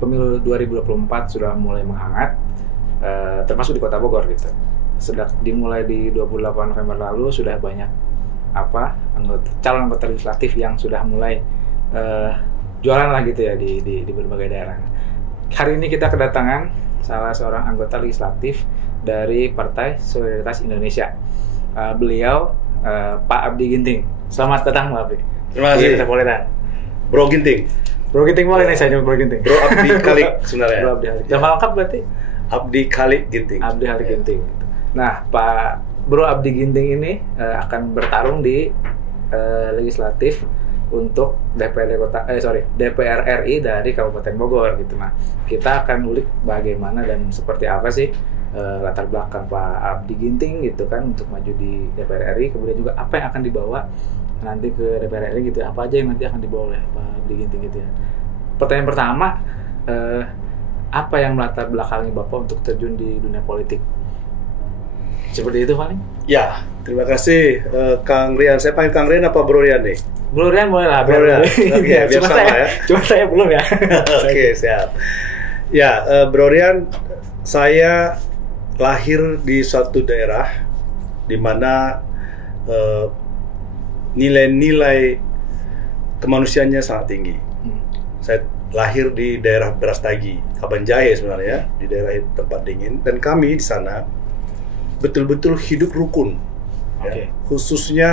pemilu 2024 sudah mulai menghangat, termasuk di Kota Bogor gitu. Sudah dimulai di 28 November lalu sudah banyak calon anggota legislatif yang sudah mulai jualan lah gitu ya di berbagai daerah. Hari ini kita kedatangan salah seorang anggota legislatif dari Partai Solidaritas Indonesia. Beliau Pak Abdi Ginting. Selamat datang Pak Abdi. Terima kasih. Bro Ginting. Bro Ginting boleh nih saya Bro Ginting. Bro Abdi Khalik sebenarnya. Bro Abdi Khalik. Nama lengkap berarti? Abdi Khalik Ginting. Abdi Khalik Ginting. Nah, Pak Bro Abdi Ginting ini akan bertarung di legislatif untuk DPR RI dari Kabupaten Bogor gitu. Nah, kita akan ulik bagaimana dan seperti apa sih latar belakang Pak Abdi Ginting gitu kan untuk maju di DPR RI, kemudian juga apa yang akan dibawa nanti ke DPR RI gitu, apa aja yang nanti akan dibawa oleh Pak Abdi Ginting gitu ya. Pertanyaan pertama, apa yang melatar belakangi Bapak untuk terjun di dunia politik? Seperti itu paling? Ya, terima kasih Kang Rian. Saya panggil Kang Rian apa Bro Rian nih? Bro Rian boleh lah. Bro Rian. Oke, biar sama ya. Cuma saya belum ya. Oke, siap. Ya, Bro Rian, saya lahir di suatu daerah di mana nilai-nilai kemanusiaannya sangat tinggi. Saya lahir di daerah Brastagi, Kabanjahe sebenarnya, di daerah tempat dingin, dan kami di sana betul-betul hidup rukun. Okay. Ya. Khususnya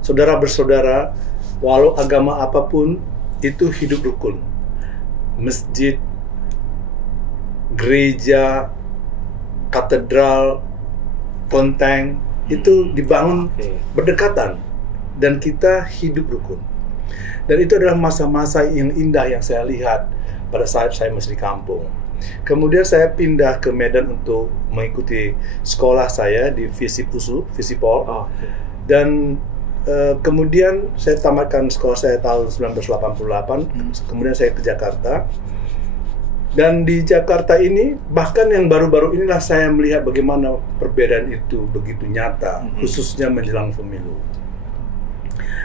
saudara bersaudara, walau agama apapun, itu hidup rukun. Masjid, gereja, katedral, kelenteng itu dibangun berdekatan dan kita hidup rukun. Dan itu adalah masa-masa yang indah yang saya lihat pada saat saya masih di kampung. Kemudian saya pindah ke Medan untuk mengikuti sekolah saya di Visipol. Dan kemudian saya tamatkan sekolah saya tahun 1988. Kemudian saya ke Jakarta. Dan di Jakarta ini, bahkan yang baru-baru inilah saya melihat bagaimana perbedaan itu begitu nyata, khususnya menjelang pemilu.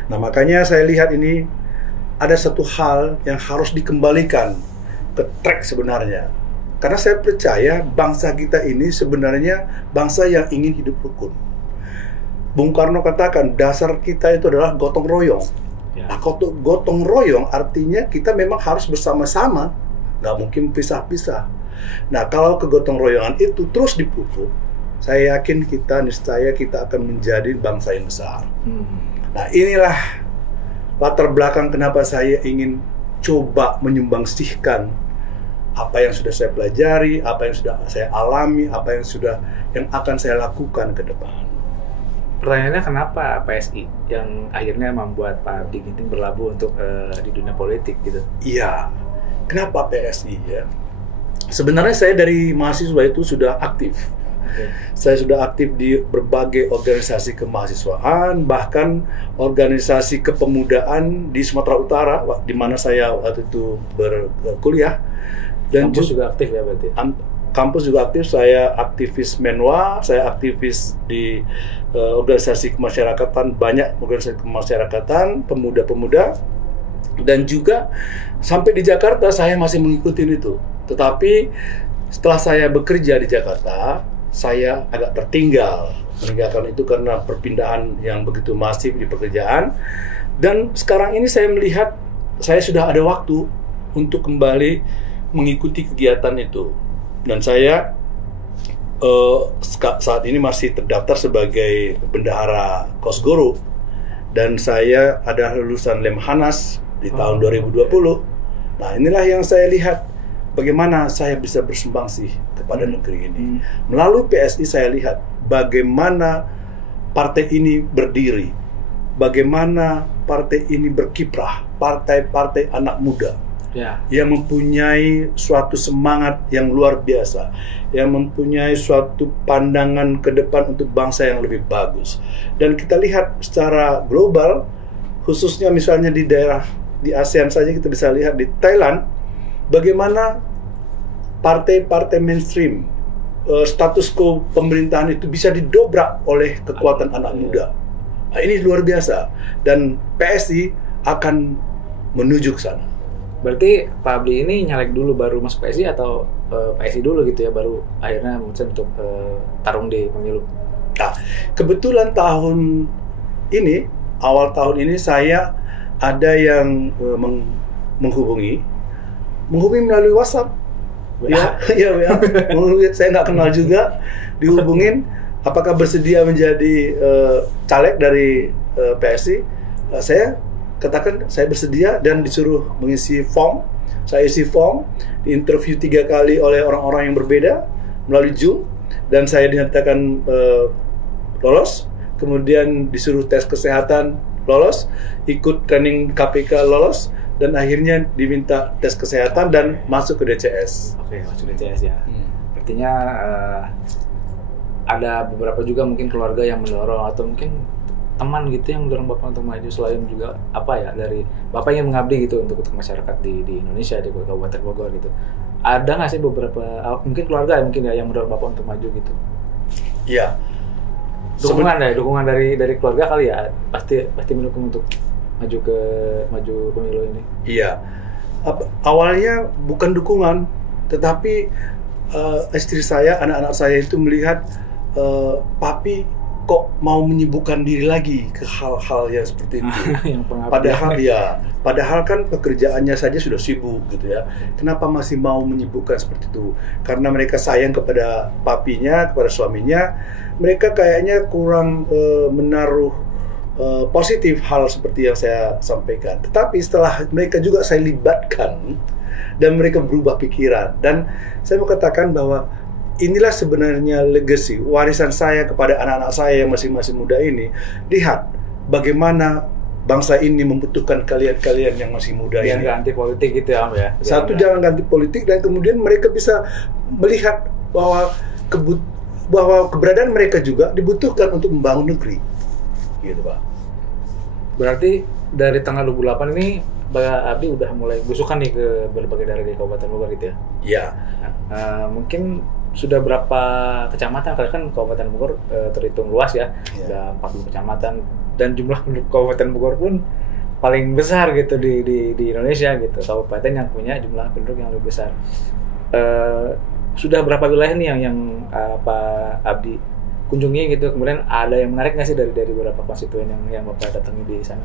Nah, makanya saya lihat ini ada satu hal yang harus dikembalikan ke track sebenarnya. Karena saya percaya bangsa kita ini sebenarnya bangsa yang ingin hidup rukun. Bung Karno katakan dasar kita itu adalah gotong royong. Nah, gotong royong artinya kita memang harus bersama-sama, nggak mungkin pisah-pisah. Nah, kalau kegotong royongan itu terus dipupuk, saya yakin niscaya kita akan menjadi bangsa yang besar. Nah, inilah latar belakang kenapa saya ingin coba menyumbangsihkan apa yang sudah saya pelajari, apa yang sudah saya alami, apa yang akan saya lakukan ke depan. Pertanyaannya kenapa PSI yang akhirnya membuat Pak Abdi Ginting berlabuh untuk di dunia politik gitu? Iya, kenapa PSI ya? Sebenarnya saya dari mahasiswa itu sudah aktif. Saya sudah aktif di berbagai organisasi kemahasiswaan, bahkan organisasi kepemudaan di Sumatera Utara, di mana saya waktu itu berkuliah. Dan kampus juga aktif ya berarti? Kampus juga aktif, saya aktivis Menwa, saya aktivis di organisasi kemasyarakatan, banyak organisasi kemasyarakatan, pemuda-pemuda, dan juga sampai di Jakarta saya masih mengikuti itu. Tetapi setelah saya bekerja di Jakarta, saya agak tertinggal meninggalkan itu karena perpindahan yang begitu masif di pekerjaan. Dan sekarang ini saya melihat saya sudah ada waktu untuk kembali mengikuti kegiatan itu. Dan saya saat ini masih terdaftar sebagai bendahara Kosgoro, dan saya ada lulusan Lemhanas di tahun 2020. Nah, inilah yang saya lihat bagaimana saya bisa bersumbangsi kepada negeri ini. Melalui PSI saya lihat bagaimana partai ini berdiri, bagaimana partai ini berkiprah, partai-partai anak muda yang mempunyai suatu semangat yang luar biasa, yang mempunyai suatu pandangan ke depan untuk bangsa yang lebih bagus. Dan kita lihat secara global, khususnya misalnya di daerah di ASEAN saja, kita bisa lihat di Thailand bagaimana partai-partai mainstream, status quo pemerintahan itu bisa didobrak oleh kekuatan anak muda. Nah, ini luar biasa, dan PSI akan menuju ke sana. Berarti Pak Abdi ini nyalek dulu baru masuk PSI atau PSI dulu gitu ya, baru akhirnya memutuskan untuk tarung di pemilu? Nah, kebetulan awal tahun ini saya ada yang menghubungi melalui WhatsApp. Ya, saya nggak kenal juga, dihubungin apakah bersedia menjadi caleg dari PSI. Saya katakan saya bersedia dan disuruh mengisi form. Saya isi form, diinterview 3 kali oleh orang-orang yang berbeda melalui Zoom, dan saya dinyatakan lolos. Kemudian disuruh tes kesehatan, lolos, ikut training KPK, lolos, dan akhirnya diminta tes kesehatan dan masuk ke DCS. Oke, masuk DCS ya. Artinya ada beberapa juga mungkin keluarga yang mendorong, atau mungkin teman gitu yang mendorong Bapak untuk maju, selain juga apa ya, dari Bapak yang mengabdi gitu untuk masyarakat di Indonesia, di Kabupaten Bogor gitu. Ada nggak sih beberapa mungkin keluarga mungkin ya yang mendorong Bapak untuk maju gitu? Iya. Dukungan dari keluarga kali ya, pasti mendukung untuk maju pemilu ini. Iya. Awalnya bukan dukungan, tetapi istri saya, anak-anak saya itu melihat papi kok mau menyibukkan diri lagi ke hal-hal yang seperti itu. Padahal kan pekerjaannya saja sudah sibuk gitu ya. Kenapa masih mau menyibukkan seperti itu? Karena mereka sayang kepada papinya, kepada suaminya. Mereka kayaknya kurang menaruh positif hal seperti yang saya sampaikan. Tetapi setelah mereka juga saya libatkan dan mereka berubah pikiran, dan saya mau katakan bahwa inilah sebenarnya legacy, warisan saya kepada anak-anak saya yang masih muda ini. Lihat bagaimana bangsa ini membutuhkan kalian-kalian yang masih muda ini. Jangan ganti politik gitu ya, Om ya. Satu, jangan ganti politik, dan kemudian mereka bisa melihat bahwa keberadaan mereka juga dibutuhkan untuk membangun negeri. Gitu, Pak. Berarti dari tanggal 28 ini Pak Abdi udah mulai belusukan nih ke berbagai daerah di Kabupaten Bogor gitu ya? Iya. Mungkin sudah berapa kecamatan? Karena kan Kabupaten Bogor terhitung luas ya, ada 40 kecamatan, dan jumlah penduduk Kabupaten Bogor pun paling besar gitu di Indonesia gitu. Kabupaten yang punya jumlah penduduk yang lebih besar. Sudah berapa wilayah nih yang Pak Abdi kunjungi gitu? Kemudian ada yang menarik nggak sih dari beberapa konstituen yang Bapak datangi di sana?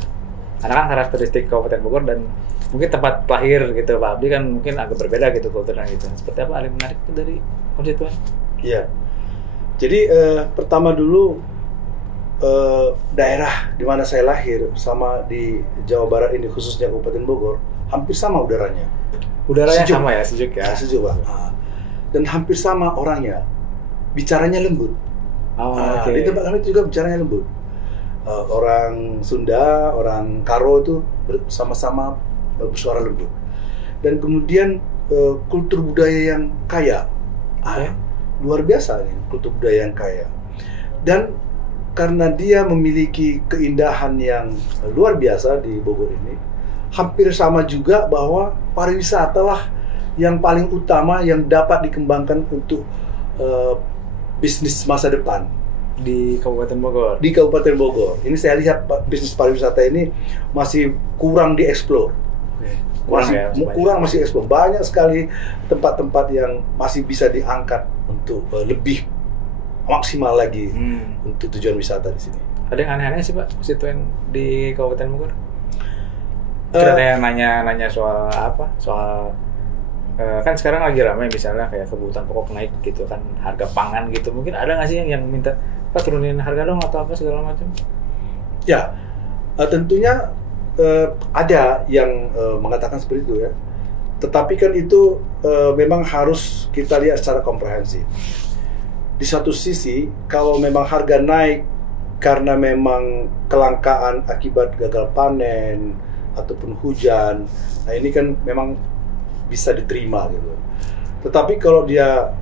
Karena kan karakteristik Kabupaten Bogor dan mungkin tempat lahir gitu Pak Abdi kan mungkin agak berbeda gitu kulturnya gitu. Seperti apa ada yang menarik itu dari konstituen? Iya. Jadi pertama dulu daerah di mana saya lahir sama di Jawa Barat ini, khususnya Kabupaten Bogor, hampir sama udaranya. Udaranya sejuk. Sama ya, sejuk ya. Sejuk, Pak. Dan hampir sama orangnya. Bicaranya lembut. Okay. Di tempat kami juga bicaranya lembut. Orang Sunda, orang Karo itu sama-sama bersuara lembut. Dan kemudian kultur budaya yang kaya. Luar biasa nih, kultur budaya yang kaya. Dan karena dia memiliki keindahan yang luar biasa di Bogor ini, hampir sama juga bahwa pariwisata lah yang paling utama yang dapat dikembangkan untuk bisnis masa depan di Kabupaten Bogor. Di Kabupaten Bogor. Ini saya lihat bisnis pariwisata ini masih kurang dieksplor. Masih eksplor. Banyak sekali tempat-tempat yang masih bisa diangkat untuk lebih maksimal lagi untuk tujuan wisata di sini. Ada yang aneh-aneh sih Pak konstituen di Kabupaten Bogor? Ada yang nanya soal apa? Soal kan sekarang lagi ramai misalnya kayak kebutuhan pokok naik gitu kan, harga pangan gitu. Mungkin ada nggak sih yang minta Pak turunin harga dong atau apa segala macam? Ya, tentunya ada yang mengatakan seperti itu ya. Tetapi kan itu memang harus kita lihat secara komprehensif. Di satu sisi, kalau memang harga naik karena memang kelangkaan akibat gagal panen ataupun hujan, nah ini kan memang bisa diterima gitu. Tetapi kalau dia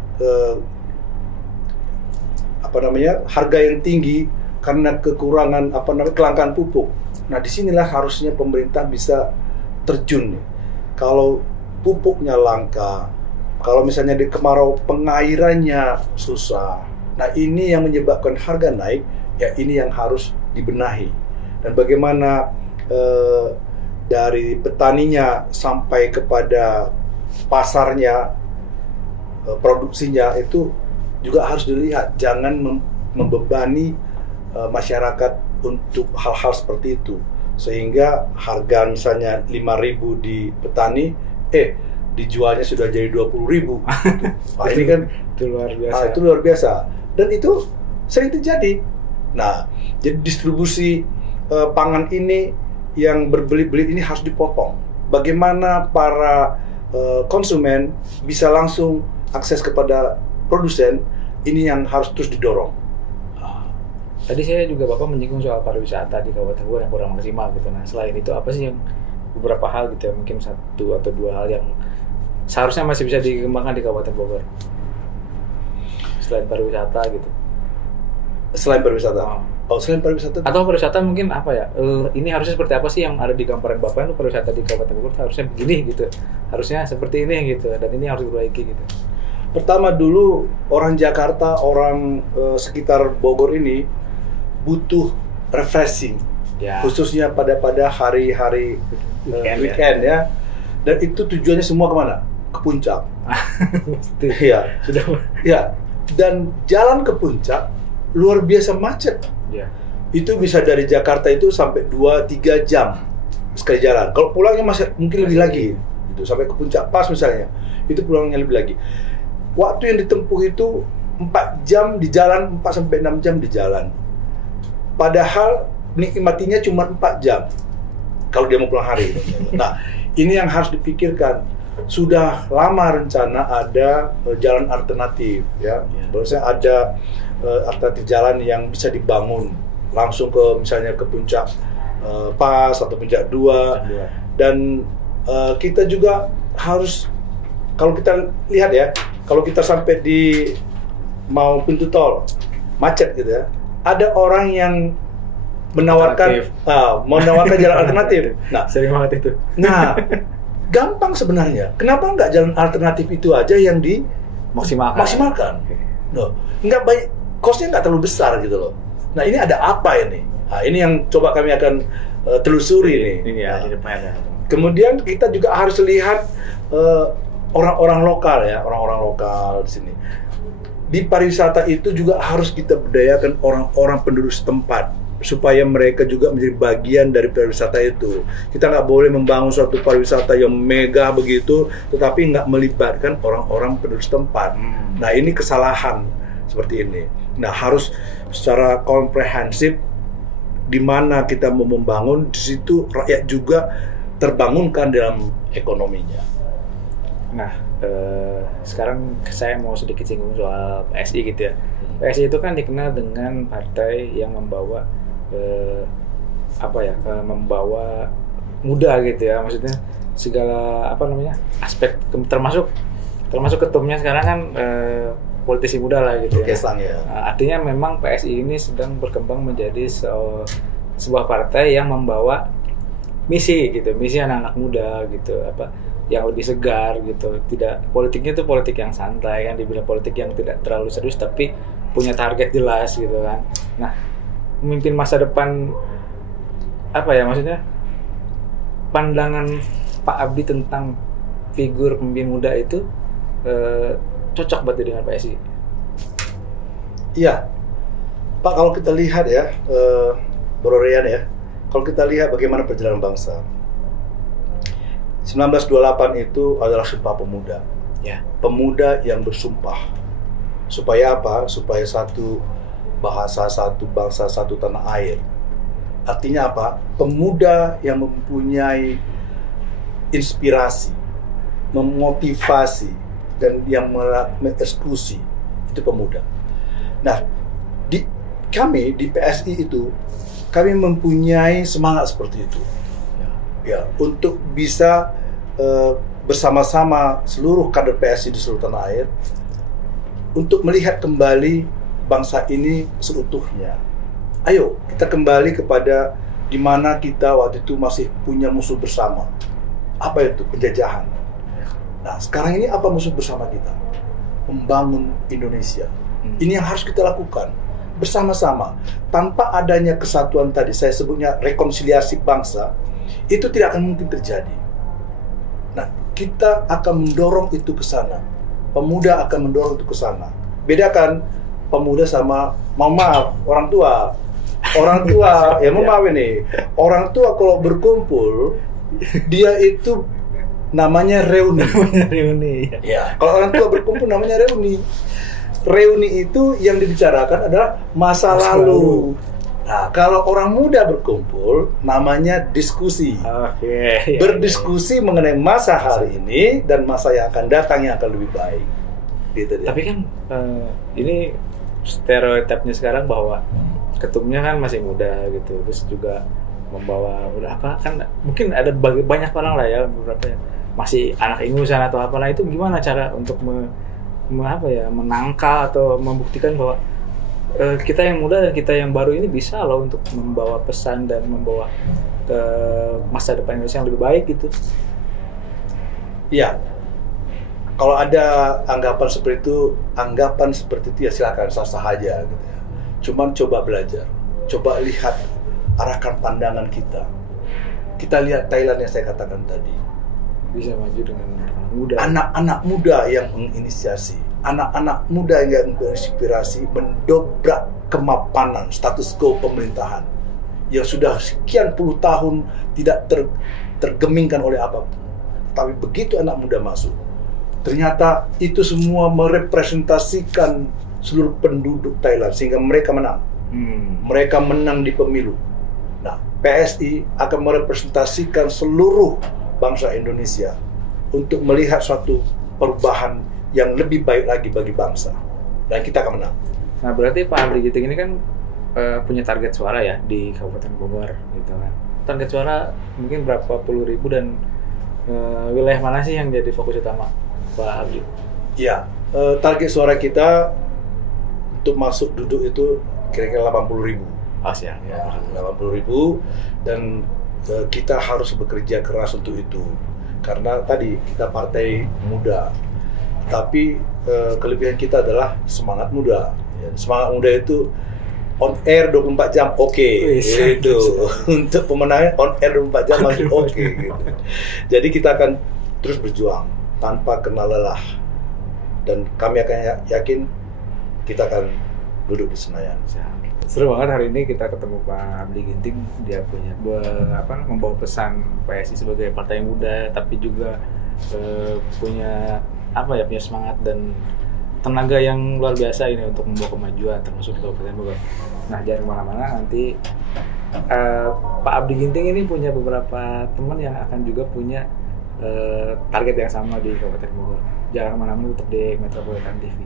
harga yang tinggi karena kekurangan kelangkaan pupuk, nah disinilah harusnya pemerintah bisa terjun nih. Kalau pupuknya langka, kalau misalnya di kemarau pengairannya susah, nah ini yang menyebabkan harga naik, ya ini yang harus dibenahi. Dan bagaimana dari petaninya sampai kepada pasarnya, produksinya itu juga harus dilihat. Jangan membebani masyarakat untuk hal-hal seperti itu, sehingga harga misalnya 5.000 di petani, dijualnya sudah jadi 20.000. Nah, ini kan itu luar biasa. Itu luar biasa, dan itu sering terjadi. Nah, jadi distribusi pangan ini yang berbelit-belit ini harus dipotong. Bagaimana para konsumen bisa langsung akses kepada produsen, ini yang harus terus didorong. Tadi saya juga Bapak menyinggung soal pariwisata di Kabupaten Bogor yang kurang maksimal gitu. Nah, selain itu apa sih yang beberapa hal gitu ya, mungkin 1 atau 2 hal yang seharusnya masih bisa dikembangkan di Kabupaten Bogor selain pariwisata gitu? Selain pariwisata? Selain pariwisata? Atau pariwisata mungkin apa ya? Ini harusnya seperti apa sih yang ada di gambaran Bapak itu pariwisata di Kabupaten Bogor harusnya begini gitu, harusnya seperti ini gitu, dan ini harus diperbaiki gitu. Pertama dulu, orang Jakarta, orang sekitar Bogor ini butuh refreshing, khususnya pada hari-hari weekend ya. Dan itu tujuannya semua kemana? Ke puncak. Iya, sudah. Ya, dan jalan ke puncak luar biasa macet. Ya. Itu bisa dari Jakarta itu sampai 2-3 jam sekali jalan. Kalau pulangnya mungkin lebih lagi, itu sampai ke puncak pas misalnya, itu pulangnya lebih lagi. Waktu yang ditempuh itu 4 jam di jalan, 4-6 jam di jalan. Padahal nikmatinya cuma 4 jam kalau dia mau pulang hari. Nah, ini yang harus dipikirkan. Sudah lama rencana ada jalan alternatif, ya. Bahwasanya ada alternatif jalan yang bisa dibangun langsung ke misalnya ke puncak Pas atau puncak 2. Dan kita juga harus, kalau kita lihat ya, kalau kita sampai di mau pintu tol macet gitu ya, ada orang yang menawarkan jalan alternatif. Nah, sering banget itu. Nah, gampang sebenarnya. Kenapa nggak jalan alternatif itu aja yang dimaksimalkan? Loh, nggak banyak, cost-nya nggak terlalu besar gitu loh. Nah, ini ada apa ini? Nah, ini yang coba kami akan telusuri nih. Ini ya, di depan ya. Kemudian kita juga harus lihat orang-orang lokal ya, orang-orang lokal di sini. Di pariwisata itu juga harus kita berdayakan orang-orang penduduk setempat supaya mereka juga menjadi bagian dari pariwisata itu. Kita nggak boleh membangun suatu pariwisata yang megah begitu, tetapi nggak melibatkan orang-orang penduduk setempat. Nah, ini kesalahan seperti ini. Nah, harus secara komprehensif, di mana kita mau membangun, di situ rakyat juga terbangunkan dalam ekonominya. Nah, sekarang saya mau sedikit singgung soal PSI gitu ya. PSI itu kan dikenal dengan partai yang membawa membawa muda gitu ya, maksudnya segala aspek termasuk ketumnya sekarang kan politisi muda lah gitu ya. Artinya memang PSI ini sedang berkembang menjadi sebuah partai yang membawa misi anak-anak muda gitu, yang lebih segar gitu. Tidak, politiknya itu politik yang santai kan, dibilang politik yang tidak terlalu serius tapi punya target jelas gitu kan. Nah, memimpin masa depan maksudnya pandangan Pak Abdi tentang figur pemimpin muda itu cocok berarti dengan PSI? Iya, Pak, kalau kita lihat ya, Bro Rian ya, kalau kita lihat bagaimana perjalanan bangsa, 1928 itu adalah Sumpah Pemuda. Ya. Pemuda yang bersumpah. Supaya apa? Supaya satu bahasa, satu bangsa, satu tanah air. Artinya apa? Pemuda yang mempunyai inspirasi, memotivasi, dan yang mengeksekusi. Itu pemuda. Nah, kami di PSI itu, kami mempunyai semangat seperti itu. Ya, untuk bisa bersama-sama seluruh kader PSI di seluruh tanah air untuk melihat kembali bangsa ini seutuhnya. Ayo kita kembali kepada di mana kita waktu itu masih punya musuh bersama. Apa itu? Penjajahan. Nah, sekarang ini apa musuh bersama kita? Membangun Indonesia. Ini yang harus kita lakukan bersama-sama. Tanpa adanya kesatuan tadi, saya sebutnya rekonsiliasi bangsa, Itu tidak akan mungkin terjadi. Nah, kita akan mendorong itu ke sana. Pemuda akan mendorong itu ke sana. Bedakan pemuda sama, mohon maaf, orang tua. Orang tua, ya mohon maaf ini. Orang tua kalau berkumpul, dia itu namanya reuni. Reuni. Ya, kalau orang tua berkumpul namanya reuni. Reuni itu yang dibicarakan adalah masa lalu. Nah, kalau orang muda berkumpul, namanya diskusi. Oke. Berdiskusi mengenai masa hari ini dan masa yang akan datang yang akan lebih baik. Gitu dia. Tapi kan ini stereotipnya sekarang bahwa ketumnya kan masih muda gitu, terus juga membawa apa kan mungkin ada banyak orang lah ya beberapa yang masih anak ingusan atau apa. Nah itu gimana cara untuk menangkal atau membuktikan bahwa kita yang muda dan kita yang baru ini bisa loh untuk membawa pesan dan membawa ke masa depan Indonesia yang lebih baik gitu. Iya. Kalau ada anggapan seperti itu ya silakan sah-sah aja gitu ya. Cuman coba belajar, coba lihat, arahkan pandangan kita. Kita lihat Thailand yang saya katakan tadi. Bisa maju dengan anak muda. Anak-anak muda yang menginisiasi, anak-anak muda yang menginspirasi, mendobrak kemapanan status quo pemerintahan yang sudah sekian puluh tahun tidak tergemingkan oleh apapun. Tapi begitu anak muda masuk, ternyata itu semua merepresentasikan seluruh penduduk Thailand sehingga mereka menang. Mereka menang di pemilu. Nah, PSI akan merepresentasikan seluruh bangsa Indonesia untuk melihat suatu perubahan yang lebih baik lagi bagi bangsa, dan kita akan menang. Nah berarti Pak Abdi Ginting ini kan punya target suara ya di Kabupaten Bogor gitu kan. Target suara mungkin berapa puluh ribu dan wilayah mana sih yang jadi fokus utama Pak Abdi? Ya, target suara kita untuk masuk duduk itu kira-kira 80.000. Oh siap. Ya, 80.000 dan kita harus bekerja keras untuk itu. Karena tadi kita partai muda, tapi kelebihan kita adalah semangat muda. Ya, semangat muda itu on air 24 jam gitu. Untuk pemenangan on air 24 jam masih gitu. Jadi kita akan terus berjuang tanpa kenal lelah. Dan kami akan yakin kita akan duduk di Senayan. Seru banget hari ini kita ketemu Pak Abdi Ginting. Dia punya membawa pesan PSI sebagai partai muda, tapi juga punya punya semangat dan tenaga yang luar biasa ini untuk membawa kemajuan termasuk di Kabupaten Bogor. Nah jangan kemana-mana, nanti Pak Abdi Ginting ini punya beberapa teman yang akan juga punya target yang sama di Kabupaten Bogor. Jangan kemana-mana, tetap di Metropolitan TV.